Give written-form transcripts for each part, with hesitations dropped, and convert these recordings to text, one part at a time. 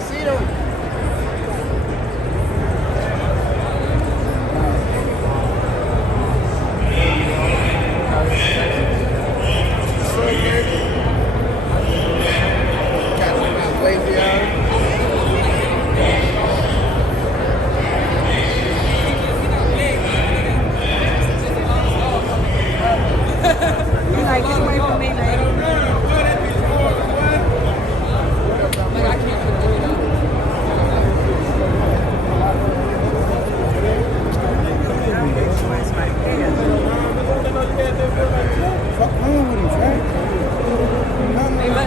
see them. You like, get away from me, lady. But I can't put it up.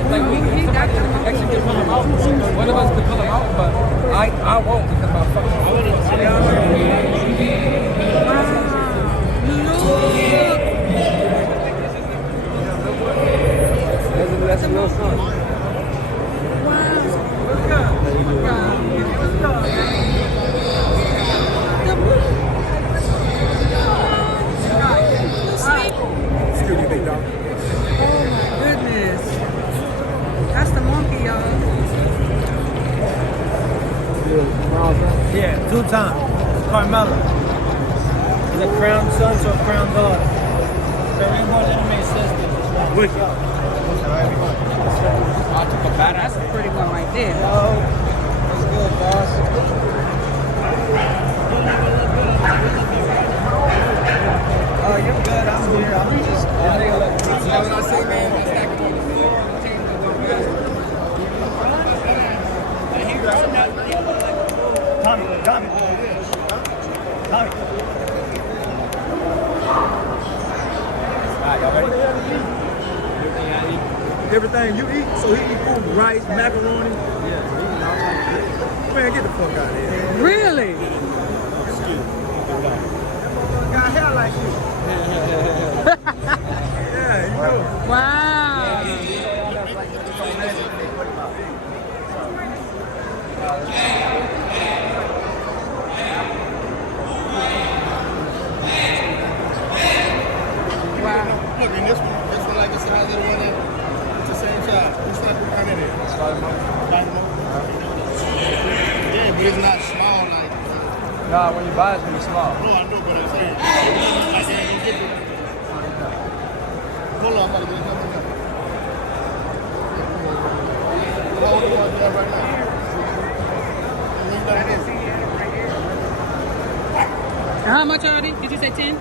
Like he actually can pull him out. One of us could pull him out, but I won't because my fucking. That's a little son. Excuse me, big dog. Oh my goodness. That's the monkey, y'all. Yeah, 2 times. Carmelo. He's a crown son to a crown daughter. So he wasn't my sister. Wicked. That's a pretty one right there. Oh, that's good, boss. Oh, you're good. I'm here. I'm just. You know what I say, man? Stack them on the floor. Tommy. Tommy. Alright, y'all ready? Everything you eat, so he eat food, rice, macaroni. Yeah, man, get the fuck out of here. Really? Excuse me. Got hair like you. Yeah, you know. Wow. Wow. Look, and this one like the size of the one that it's the same size. This one kind of is. Yeah, but it's not small like. Nah, when you buy it's gonna be small. No, I know, but I'm saying. I can't get it. Hold on, I'm about to get another one. Hold the one there right now. How much are they? Did you say 10?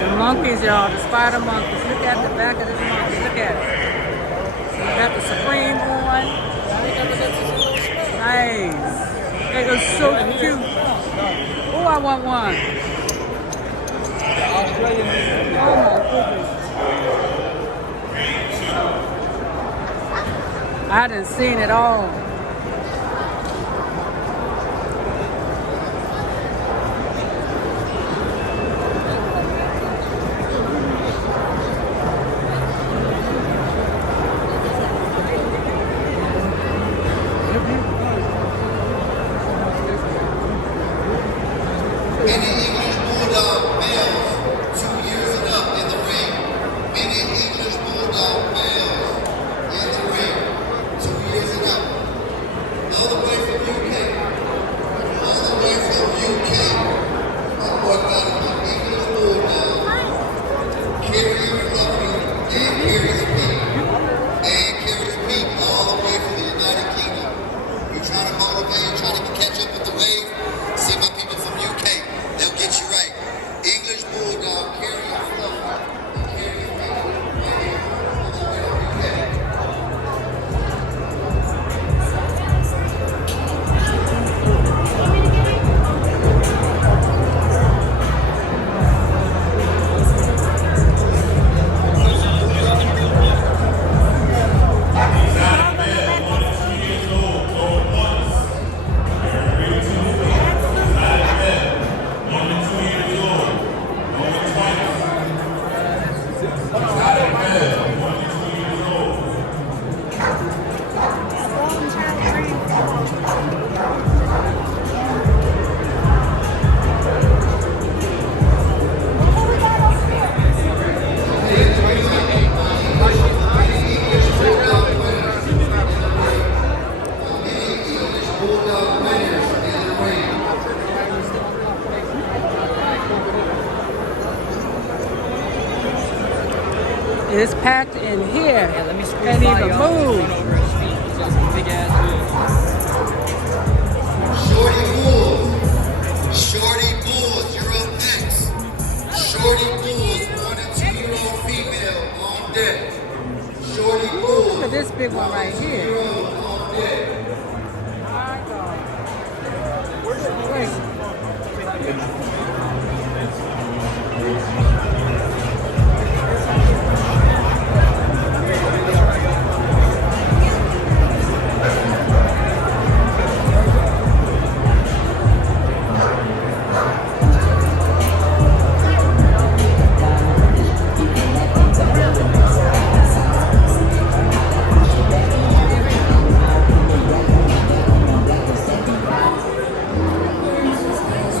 The monkeys, y'all, the spider monkeys. Look at the back of this monkey. Look at it. You got the Supreme on. Nice. They are so cute. Oh, I want one. Oh my goodness. I done seen it all. It's packed in here. Yeah, let me squeeze Can't by even y'all. move. Run over his feet. He's got some big ass wheels. Shorty Bulls. Shorty Bulls, you're up next. Shorty Bulls, 1 and 2 year old female on deck. Shorty Bulls. Look at this big one right here. On deck. My God. Wait.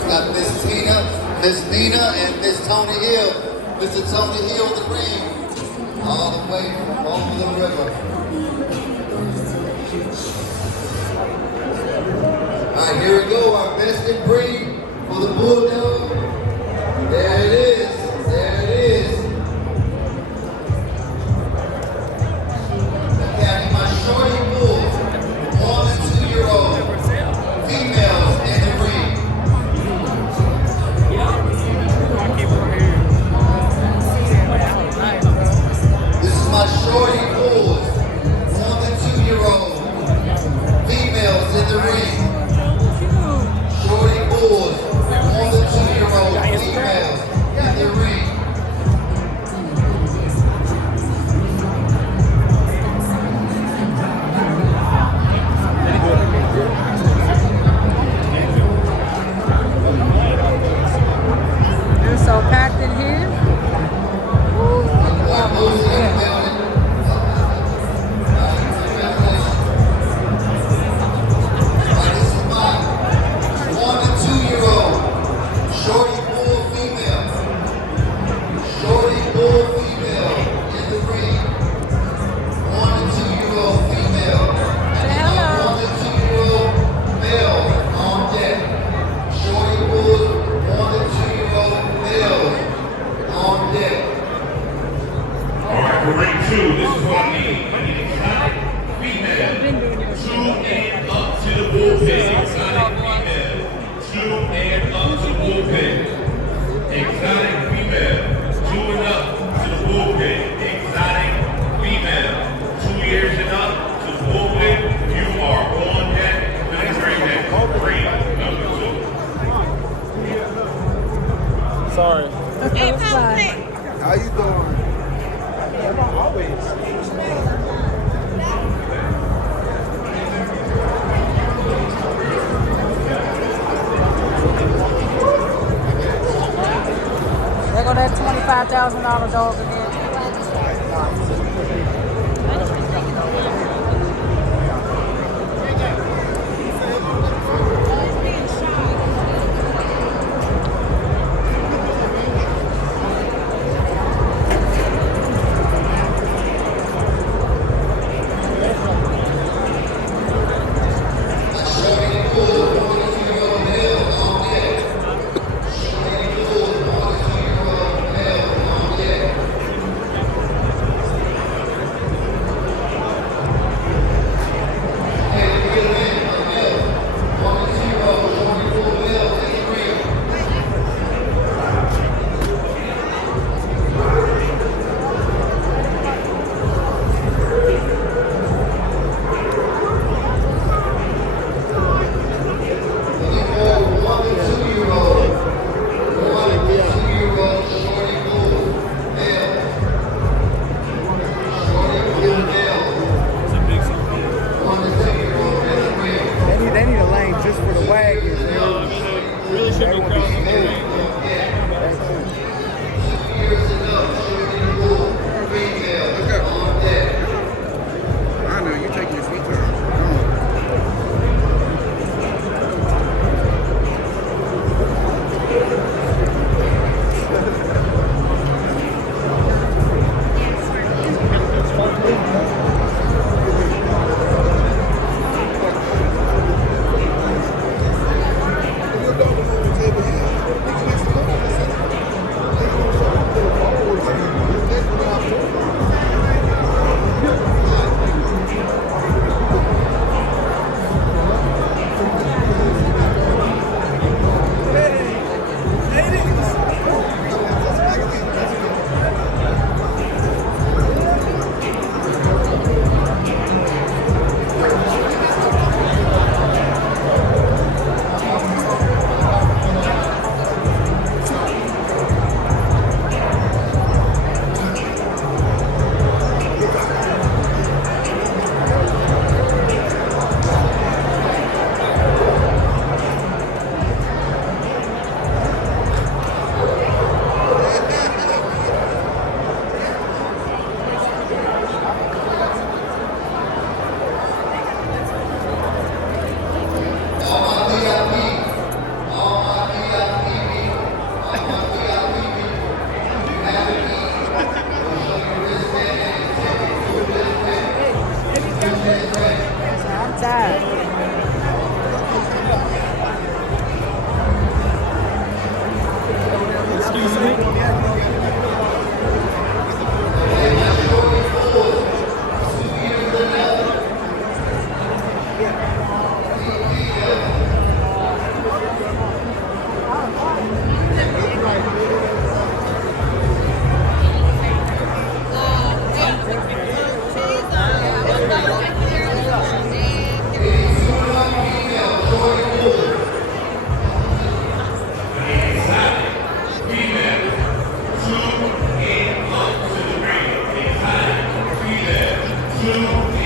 Got Miss Nina, and Miss Tony Hill. Mr. Tony Hill, the ring, all the way from over the river. All right, here we go. Our best in breed for the Bulldog. There it is. There it is. Academy, my shorty bulls, 1 and 2 year old females in the ring. This is my shorty bulls, 1 and 2 year old females in the ring. Shorty bulls, 1 and 2 year old females in the ring. It's so packed in here. For ring 2, this is what I need. I need exotic female. 2 and up to the bullpen. Exotic female. 2 and up to the bullpen. Exotic female. 2 and up to the bullpen. Exotic female. 2 years and up to the bullpen. You are on deck. Let me bring that ring number 2. Sorry. It's fine. How you doing? There go that $25,000 dog again. 2